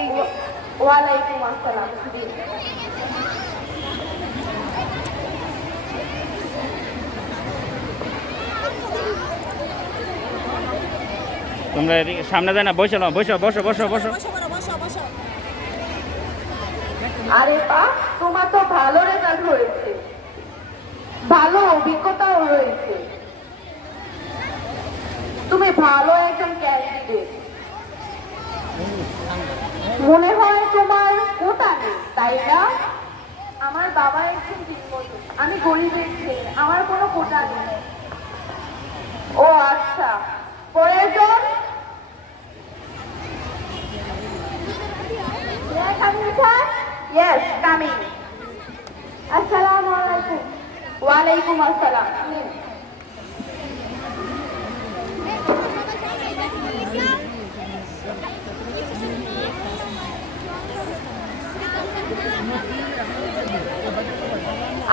এই যে ওয়ালাইকুম আসসালাম দিন তোমরা এদিকে সামনে যায় না বসে নাও বসো বসো বসো বসো। আরে পা তোমার তো ভালো রেজাল্ট হয়েছে। ভালো অভিজ্ঞতাও রয়েছে তুমি ভালো একজন ক্যান্ডিডেট মনে হয় তোমার কোটা নেই তাই না? আমার বাবা একজন দিনমজুর আমি গরিবের ছেলে আমার কোনো কোটা নেই। ও আচ্ছা প্রয়োজন Yes, coming. Assalamu assalam.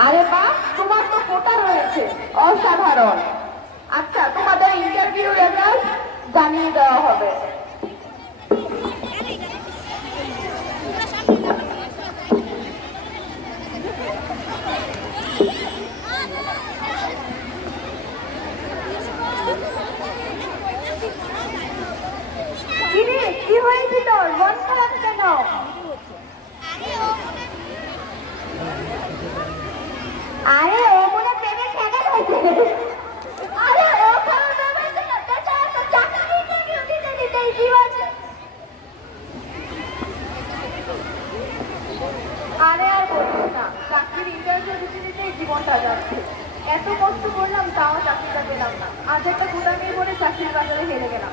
আরে বা তোমার তো কোটা রয়েছে অসাধারণ আচ্ছা তোমাদের ইন্টারভিউ রেজাল্ট জানিয়ে দেওয়া হবে কিরে কি হয়েছে তোর মন খারাপ কেন আরে ও মনে প্রেমে ঠেকা হয়েছে আরে ও খারাপ ভেবেছে না, বেচারা তো চাকরি interview দিতে দিতেই জীবন আরে আর বলিস না চাকরির ইন্টারভিউ দিতে জীবনটা যাচ্ছে। এত কষ্ট করলাম, তাও চাকরিটা পেলাম না। আজ একটা চাকরির বাজারে হেরে গেলাম।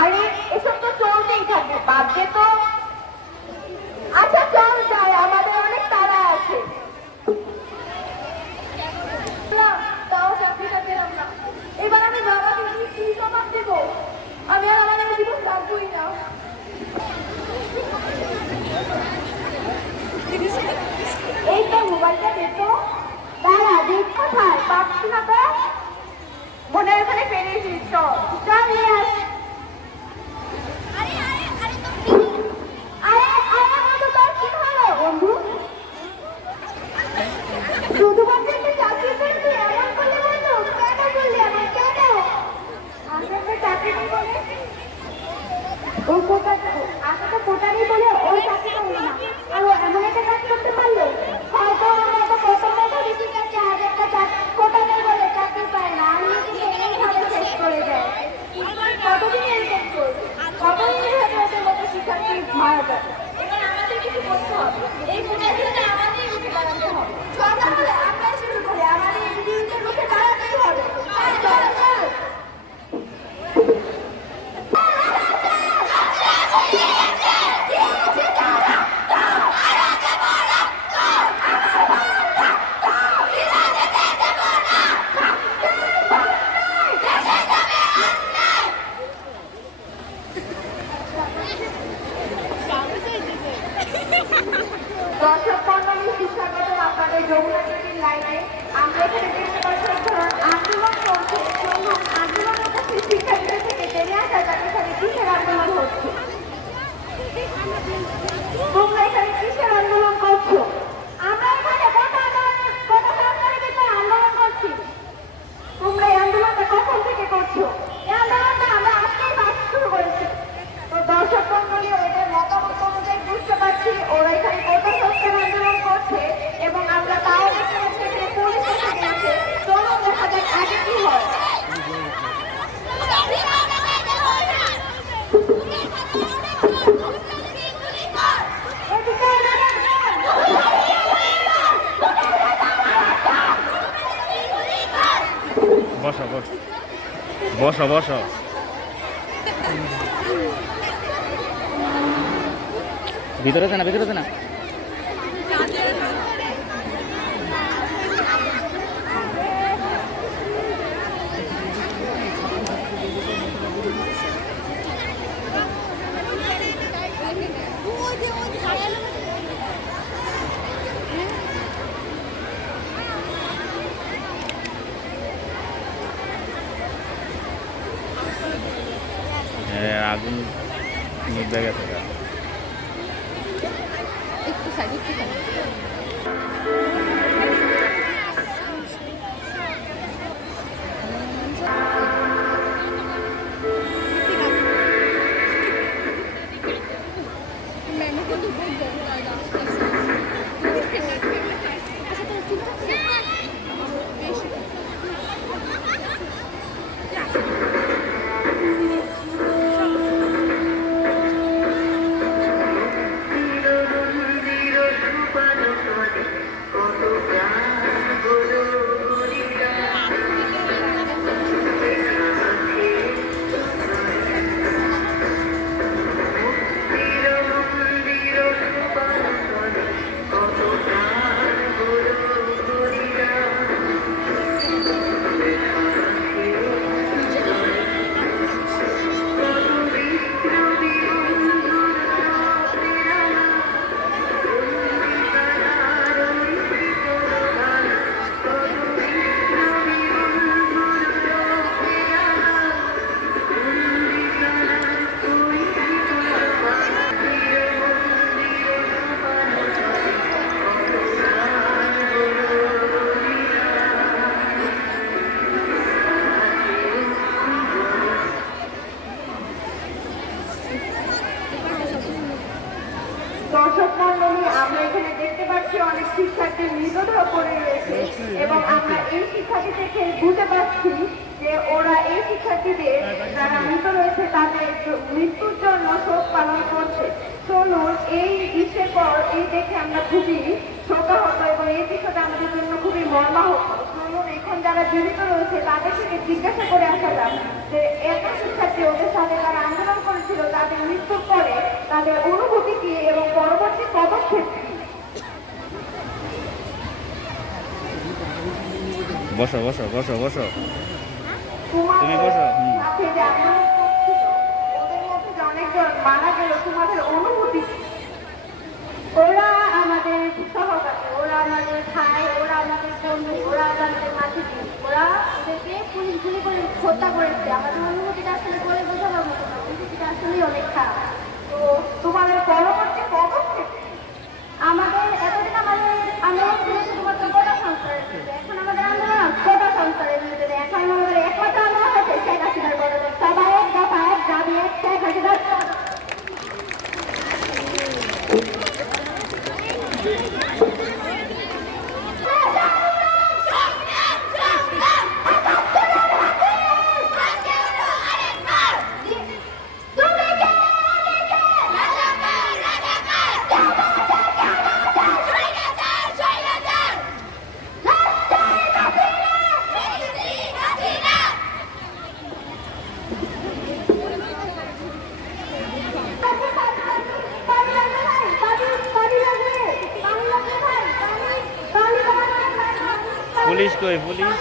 আরে, এসব তো চলতেই থাকবে বাদ দে তো। আচ্ছা চল আমাদের অনেক তাড়া আছে। তাও চাকরিটা পেলাম না। এবার কি আমি আর আমাদের না। মোবাইলটা দেখো দাঁড়া দেখ কোথায় পাচ্ছি না তো। মনে ওখানে পেরেছিস বসো বসো। ভিতরে না ভিতরে না? আগুন নিভে গেছে শিক্ষার্থী মৃতদেহ পড়ে রয়েছে এবং আমরা এই শিক্ষার্থী দেখে বুঝতে পারছি যে ওরা এই শিক্ষার্থীদের যারা মৃত রয়েছে, তাদের মৃত্যুর জন্য শোক পালন করছে। চলুন এই দৃশ্যের পর এই দেখে আমরা খুবই শোকাহত এবং এই দৃশ্যটা আমাদের জন্য খুবই মর্মাহত। চলুন, এখন যারা জীবিত রয়েছে তাদের থেকে জিজ্ঞাসা করে আসা যাক যে এত শিক্ষার্থী ওদের সাথে যারা আন্দোলন করেছিল, তাদের মৃত্যুর পরে তাদের অনুভূতি কি এবং পরবর্তী পদক্ষেপ বসো বসো বসো বসো। তুমি বসো, ওরা আমাদের ওরা আমাদের ভাই ওরা আমাদের ওরা ওরা করে অনুভূতিটা আমাদের এতদিন আমাদের আন্দোলন ছিল শুধুমাত্র কোটা সংস্কারের বিরুদ্ধে। এখন আমাদের আন্দোলন কোটা সংস্কারের বিরুদ্ধে এখন আমাদের পুলিশ কই পুলিশ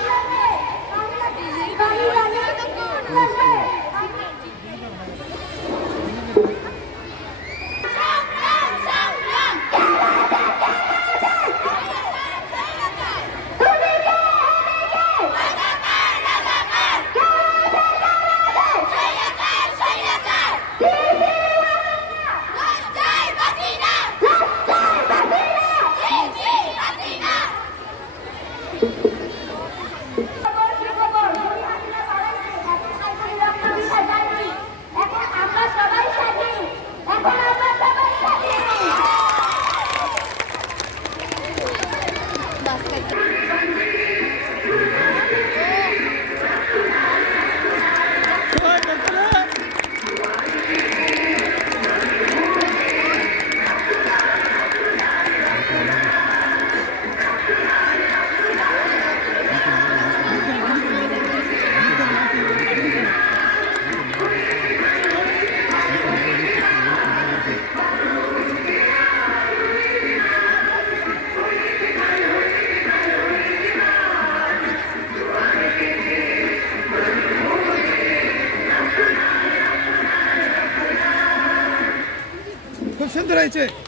হয়েছে